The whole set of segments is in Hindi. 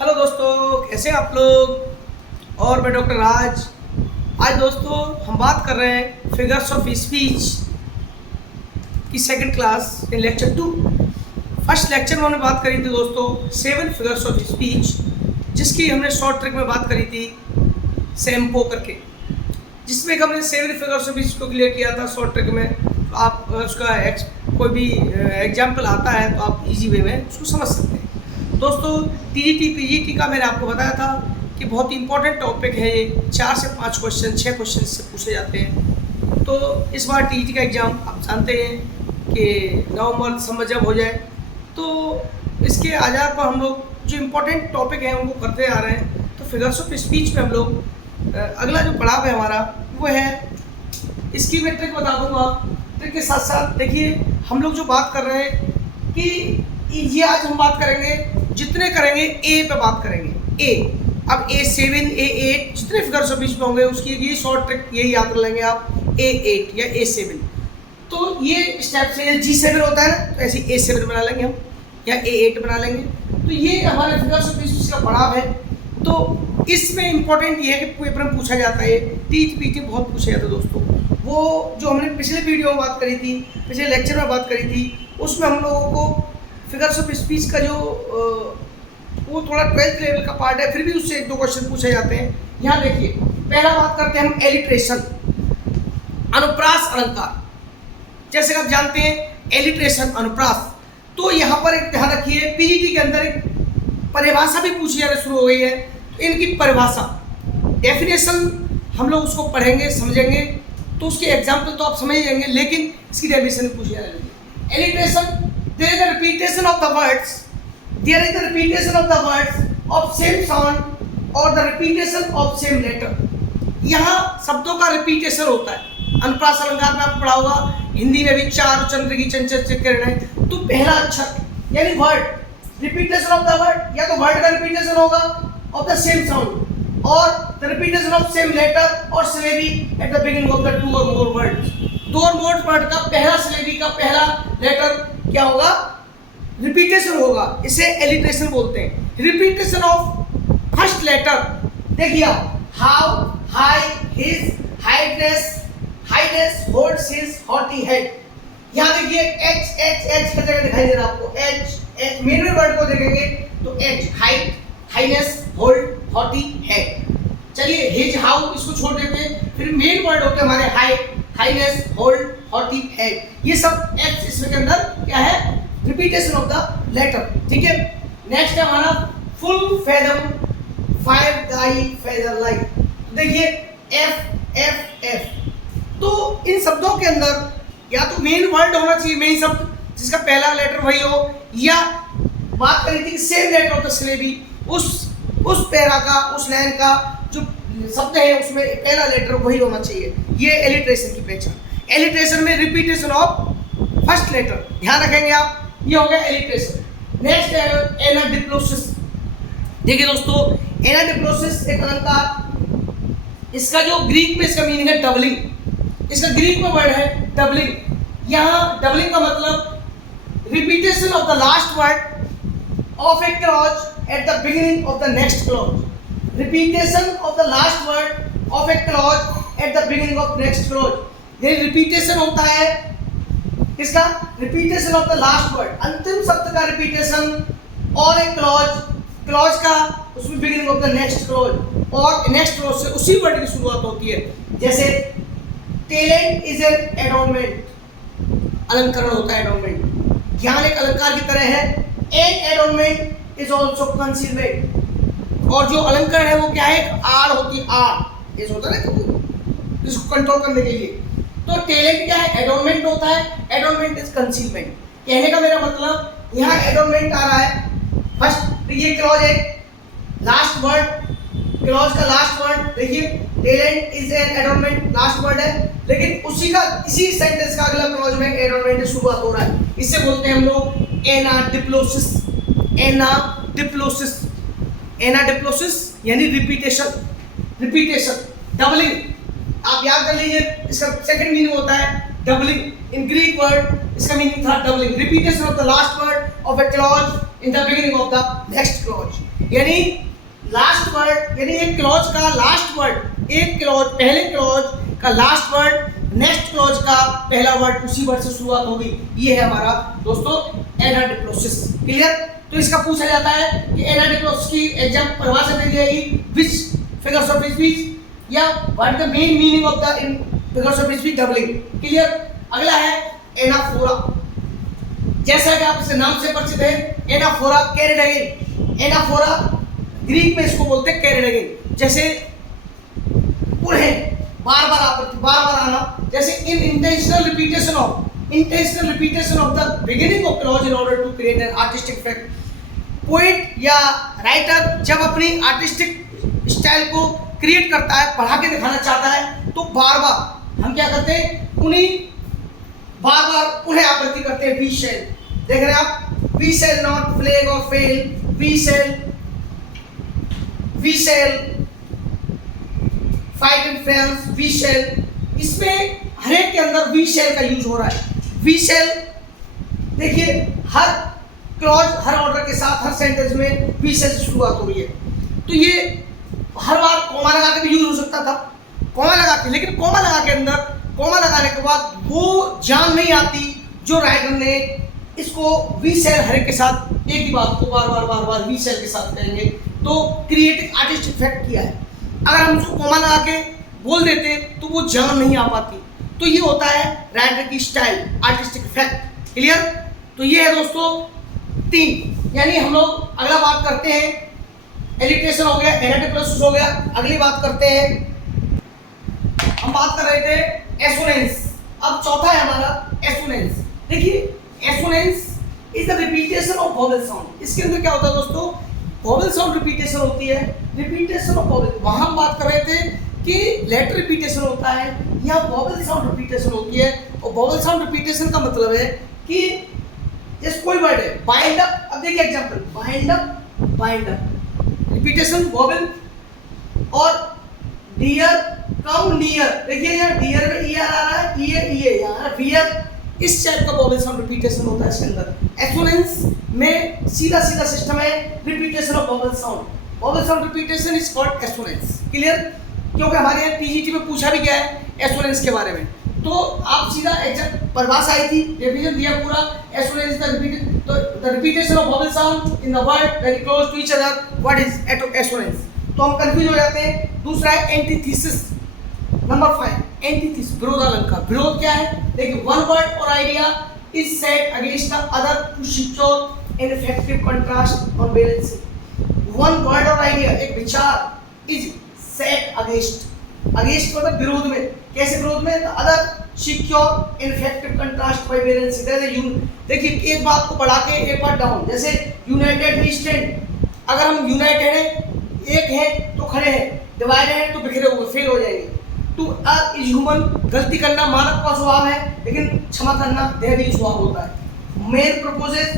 हेलो दोस्तों, कैसे हैं आप लोग। और मैं डॉक्टर राज। आज दोस्तों हम बात कर रहे हैं फिगर्स ऑफ स्पीच की second class in lecture 2। First lecture में हमने बात करी थी दोस्तों 7 फिगर्स ऑफ स्पीच, जिसकी हमने शॉर्ट ट्रिक में बात करी थी सैम्पो करके, जिसमें हमने 7 फिगर्स ऑफ स्पीच को क्लियर किया था शॉर्ट ट्रिक में। तो आप उसका कोई भी एग्जाम्पल आता है तो आप इजी वे में उसको समझ सकते हैं। दोस्तों टीजीटी पीजीटी का मैंने आपको बताया था कि बहुत ही इंपॉर्टेंट टॉपिक है ये। 4 से 5 क्वेश्चन 6 क्वेश्चन से पूछे जाते हैं। तो इस बार टीजीटी का एग्ज़ाम आप जानते हैं कि नवंबर दिसंबर जब हो जाए तो इसके आधार पर हम लोग जो इम्पोर्टेंट टॉपिक हैं उनको करते आ रहे हैं। तो फिगर्स ऑफ स्पीच में हम लोग अगला जो पड़ाव है हमारा वो है, इसकी मैं ट्रिक बता दूँगा। ट्रिक के साथ साथ देखिए हम लोग जो बात कर रहे हैं कि ये आज हम बात करेंगे, जितने करेंगे ए पे बात करेंगे। ए अब A7 A8 जितने फिगर्स ऑफ स्पीच में होंगे उसकी ये शॉर्ट ट्रिक यही याद कर लेंगे आप, A8 या A7। तो ये स्टेप से G7 होता है ना, तो ऐसे A7 बना लेंगे हम या A8 बना लेंगे। तो ये हमारे फिगर्स ऑफ स्पीच का पड़ाव है। तो इसमें इंपॉर्टेंट ये है कि पेपर में पूछा जाता है, टीजीटी बहुत पूछा जाता है दोस्तों। वो जो हमने पिछले वीडियो में बात करी थी, पिछले लेक्चर में बात करी थी, उसमें हम लोगों को फिगर्स ऑफ स्पीच का जो वो थोड़ा 12th लेवल का पार्ट है, फिर भी उससे 1-2 क्वेश्चन पूछे जाते हैं। यहाँ देखिए पहला बात करते हैं हम एलिट्रेशन, अनुप्रास अलंकार। जैसे आप जानते हैं एलिट्रेशन अनुप्रास, तो यहाँ पर एक ध्यान रखिए पीजीटी के अंदर एक परिभाषा भी पूछी जाना शुरू हो गई है। तो इनकी परिभाषा डेफिनेशन हम लोग उसको पढ़ेंगे समझेंगे तो उसके एग्जाम्पल तो आप समझ जाएंगे, लेकिन इसकी डेफिनेशन पूछी जा रही है। Alliteration, there is a repetition of the words, there is a repetition of the words of same sound or the repetition of same letter। यहाँ शब्दों का रिपीटेशन होता है। अनुप्रास अलंकार में आपको पढ़ा होगा, हिंदी में भी चार चंद्र की चंचल किरण है, तो पहला अक्षर यानी word, repetition of the word, या तो वर्ड का रिपीटेशन होगा ऑफ द सेम साउंड और the repetition of same letter और syllable at the beginning of the 2 or more words। 2 or more word का पहला सिलेबी का पहला लेटर क्या होगा, रिपीटेशन होगा, इसे एलिट्रेशन बोलते हैं। रिपीटेशन ऑफ फर्स्ट लेटर, देखिए how, high, his, heightness, highness, holds his haughty head. यहाँ देखिए एच एच एच का जगह दिखाई दे रहा है आपको, एच एच मेन वर्ड को देखेंगे तो H, height, highness, hold, haughty head. चलिए हिज, हाउ इसको छोड़ देते हैं, फिर मेन वर्ड होते हैं हमारे height, highness, hold, haughty head. ये सब एच इसमें के अंदर क्या है, रिपीटेशन ऑफ द लेटर। ठीक है, नेक्स्ट है हमारा फुल फेदम, फायर गाई फेदर लाइट। देखिए एफ एफ एफ, तो इन शब्दों के अंदर या तो मेन वर्ड होना चाहिए, मेन शब्द जिसका पहला लेटर वही हो, या बात करी थी same letter of the syllable, उस पैरा का, उस लाइन का जो शब्द है उसमें पहला लेटर वही होना चाहिए। ये एलिट्रेशन की पहचान। एलिट्रेशन में रिपीटेशन ऑफ फर्स्ट लेटर, ध्यान रखेंगे आप, ये हो गया एलिट्रेशन। नेक्स्ट है एनाडिप्लोसिस। देखिए दोस्तों एनाडिप्लोसिस एक अलंकार, इसका जो ग्रीक में इसका मीनिंग है डबलिंग। इसका ग्रीक में वर्ड है डबलिंग। यहाँ डबलिंग का मतलब repetition of the last word of A clause eight the beginning of the next clause. Repetition of the last word of A clause eight the beginning of next clause. ये रिपीटेशन होता है इसका, repetition of the last word, अंतिम शब्द का रिपीटेशन, और एक क्लॉज का उसमें beginning of the next clause, और नेक्स्ट क्लॉज से उसी वर्ड की शुरुआत होती है। जैसे टैलेंट इज एन एडोनमेंट, अलंकरण होता है एडोनमेंट, ज्ञान एक अलंकार की तरह है। N adornment is also concealment, और जो अलंकरण है वो क्या है, आर होती है, आर ऐसा होता है ना इसको कंट्रोल करने के लिए। तो टैलेंट क्या है, एडोनमेंट होता है, एडोनमेंट इज कंसीलमेंट। कहने का मेरा मतलब यहाँ एडोनमेंट आ रहा है फर्स्ट, ये क्लॉज है, लास्ट वर्ड, क्लॉज का लास्ट वर्ड देखिए talent is an adornment, last word है, लेकिन इसी सेंटेंस का अगला क्लॉज में एडोनमेंट से शुरुआत हो रहा है। इसे बोलते हैं हम लोग एनाडिप्लोसिस। एनाडिप्लोसिस, एनाडिप्लोसिस यानी रिपीटेशन, रिपीटेशन, डबलिंग। आप याद कर लीजिए इसका सेकंड मीनिंग होता है डबलिंग। इन ग्रीक वर्ड इसका मीनिंग था doubling, repetition of the last word of A clause in the beginning of the next clause. यानी लास्ट वर्ड, यानी एक क्लॉज का लास्ट वर्ड, एक क्लॉज पहले क्लॉज का लास्ट वर्ड नेक्स्ट क्लॉज का पहला वर्ड उसी वर्ड से शुरुआत होगी। ये है हमारा दोस्तों एनाडिक्लोसिस। क्लियर? तो इसका पूछा जाता है कि एनाडिक्लोसिस की एग्जाम परिभाषा दे दी जाएगी, विच फिगर्स ऑफ स्पीच या what the main meaning of the in figures of speech doubling. Clear? अगला है एनाफोरा। जैसा कि आप इसके नाम से परिचित है, anaphora carried again. Anaphora Greek में इसको बोलते हैं कैरिड अगेन। जैसे पुनः बार बार आवृत्ति, बार बार आना। जैसे in intentional repetition of the beginning of clause in order to create an artistic effect. Poet या राइटर जब अपनी आर्टिस्टिक स्टाइल को क्रिएट करता है, बढ़ा के दिखाना चाहता है, तो बार बार हम क्या करते हैं, उन्हीं बार बार पुनः आवृत्ति करते हैं। वी शैल, देख रहे हैं आप, वी शैल नॉट फ्लेग और fail, we shall fight in France, we shall. इसमें हर एक के अंदर वी शैल का यूज हो रहा है। वी शैल देखिए हर क्लॉज, हर ऑर्डर के साथ, हर सेंटेंस में वी शैल से शुरुआत हो रही है। तो ये हर बार कॉमा लगा के भी यूज हो सकता था, कॉमा लगा के, लेकिन कॉमा लगा के अंदर, कॉमा लगाने के बाद वो जान नहीं आती जो राइटर ने इसको वी शैल हर एक के साथ एक ही बात को बार बार वी शैल के साथ कहेंगे, तो क्रिएटिव आर्टिस्ट इफेक्ट किया है। अगर हम उसको कॉमा लगा के बोल देते तो वो जान नहीं आ पाती। तो ये होता है राइटर की स्टाइल, आर्टिस्टिक इफेक्ट। क्लियर? तो ये है दोस्तों 3। यानी हम लोग अगला बात करते हैं, एलिट्रेशन हो गया, एनाडिक्लोसिस हो गया। अगली बात करते हैं, हम बात कर रहे थे एसोनेंस। अब चौथा है हमारा एसोनेंस। देखिए assonance is the repetition of vowel sound. इसके अंदर क्या होता है दोस्तों, वोवेल साउंड रिपीटेशन होती है, रिपीटेशन ऑफ वोवेल। वहां हम बात कर रहे थे कि लेटर रिपीटेशन होता है या वोवेल साउंड रिपीटेशन होती है। और वोवेल साउंड रिपीटेशन का मतलब है कि जैसे कोई वर्ड है बाइंड अप, अब देखिए example, bind up repetition vowel, और डियर कम नियर, देखिए यहाँ डियर में ईयर आ रहा है, ईयर यहाँ वियर, इस टाइप का वोवेल साउंड रिपीटेशन होता है इसके अंदर। एसोनेंस में सीधा सिस्टम है repetition of vowel sound. Vowel sound repetition is called assonance. Clear? क्योंकि हमारे यहाँ पीजीटी में पूछा भी गया है एसोनेंस के बारे में, तो आप सीधा एग्जाम परिभाषा आई थी, रिवीजन दिया पूरा। Assonance the repetition of vowel sound in the word very close to each other, what is assonance. तो हम कंफ्यूज हो जाते हैं। दूसरा है एंटीथीसिस। Number 5 antithesis, विरोधालंकार। विरोध क्या है? देखिए वन वर्ड और idea is set against the other to secure an effective contrast or balancing। one word or idea, एक विचार is set against मतलब विरोध में। कैसे विरोध में? the other secure an effective contrast by balancing। जैसे देखिए एक बात को बढ़ा के एक बात डाउन, जैसे यूनाइटेड वी स्टैंड। अगर हम यूनाइटेड हैं, एक हैं तो खड़े हैं, डिवाइडेड हैं तो बिखरे हुए, फेल हो जाएंगे। टू अर्थ इज ह्यूमन, गलती करना मानव का स्वभाव है, लेकिन क्षमा करना दैवीय स्वभाव होता है। Man proposes,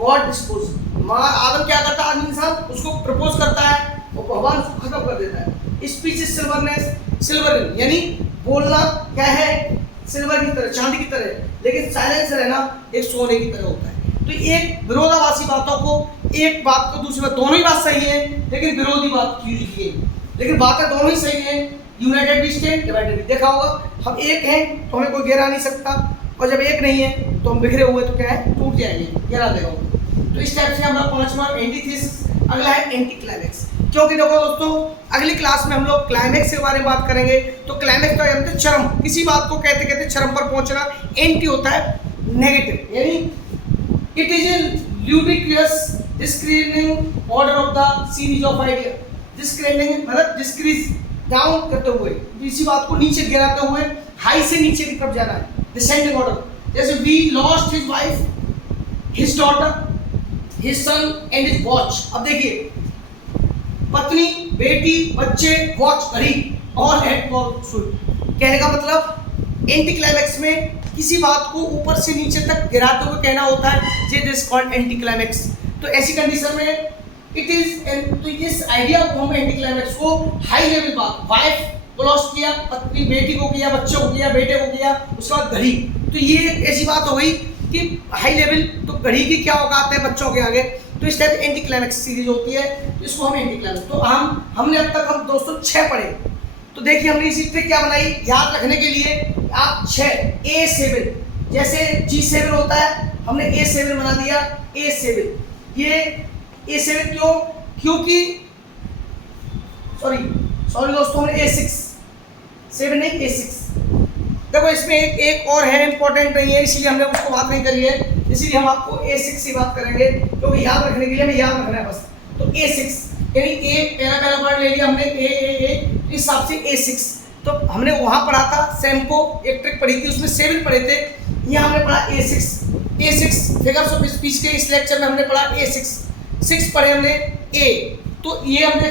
God dispose. आदम क्या करता है, आदमी इंसान उसको प्रपोज करता है और भगवान उसको खत्म कर देता है। स्पीच इज सिल्वरनेस, सिल्वर यानी बोलना क्या है, सिल्वर की तरह, चांदी की तरह, लेकिन साइलेंस रहना एक सोने की तरह होता है। तो एक विरोधाभासी बातों को, एक बात को दूसरी बात, दोनों ही बात सही है लेकिन विरोधी बात यूज की है, लेकिन बातें दोनों ही सही है। United we stand, divided we. देखा होगा हम एक हैं तो हमें कोई गिरा नहीं सकता, और जब एक नहीं है तो हम बिखरे हुए तो क्या है, टूट जाएंगे, गिरा देगा। तो इस टाइप से हमारा 5वां एंटीथीसिस। अगला है एंटी क्लाइमैक्स। क्योंकि देखो दोस्तों अगली क्लास में हम लोग क्लाइमैक्स के बारे में बात करेंगे। तो क्लाइमैक्स तो हम चरम, किसी बात को कहते कहते चरम पर पहुंचना। एंटी होता है नेगेटिव, यानी it is a ludicrous descending order of the series of idea. Descending मतलब डिस्क्रीज, डाउन करते हुए, किसी बात को नीचे गिराते हुए, हाई से नीचे की तरफ जाना है, डिसेंडिंग ऑर्डर। जैसे we lost his wife, his daughter, his son and his watch. अब देखिए पत्नी, बेटी, बच्चे, वॉच घड़ी, ऑल हैड गॉन शुड। कहने का मतलब एंटी क्लाइमैक्स में किसी बात को ऊपर से नीचे तक गिराते हुए कहना होता है, जे दिस कॉल्ड एंटी क्लाइमैक्स। तो ऐसी कंडीशन में इट इज, तो इस आइडिया को हम एंटी क्लाइमैक्स को हाई लेवल बात, वाइफ को लॉस्ट किया, पत्नी बेटी को किया, बच्चों को किया, बेटे को किया, उसके बाद घड़ी। तो ये एक ऐसी बात हो गई कि हाई लेवल तो घड़ी की क्या औकात है बच्चों के आगे, तो इस टाइप एंटी क्लाइमैक्स सीरीज होती है, तो इसको हम एंटी क्लाइमैक्स। तो हमने अब तक हम दोस्तों 6 पढ़े। तो देखिए हमने इसी ट्रिक क्या बनाई याद रखने के लिए, आप 6 A7 जैसे G7 होता है, हमने A7 बना दिया A7। ये A7 क्यों, क्योंकि सॉरी दोस्तों हमने A6 7 नहीं A6। देखो इसमें एक और है इंपॉर्टेंट नहीं है, इसलिए हमने उसको बात नहीं करी है, इसीलिए हम आपको A6 की बात करेंगे, क्योंकि याद रखने के लिए हमें याद रखना है बस। तो A6 यानी ए पहला वर्ड ले लिया हमने ए इस हिसाब से A6। तो हमने वहाँ पढ़ा था सैम्पो एक ट्रिक पढ़ी थी, उसमें 7 पढ़े थे, यहाँ हमने पढ़ा A6 फिगर्स ऑफ स्पीच के इस लेक्चर में हमने पढ़ा A6 पढ़े हमने A। तो ये हमने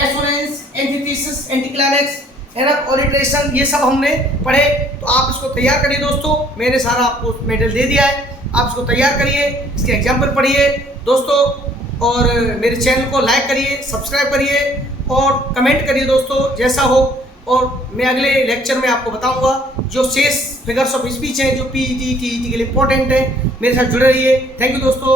एसोनेंस, एंटीथेसिस, एंटीक्लाइमैक्स है ना, ऑलिट्रेशन, ये सब हमने पढ़े। तो आप इसको तैयार करिए दोस्तों, मैंने सारा आपको मेडल दे दिया है, आप इसको तैयार करिए, इसके एग्जाम्पल पढ़िए दोस्तों, और मेरे चैनल को लाइक करिए, सब्सक्राइब करिए और कमेंट करिए दोस्तों जैसा हो। और मैं अगले लेक्चर में आपको बताऊंगा जो शेष फिगर्स ऑफ स्पीच हैं जो पीईटी टीईटी के लिए इंपॉर्टेंट है। मेरे साथ जुड़े रहिए। थैंक यू दोस्तों।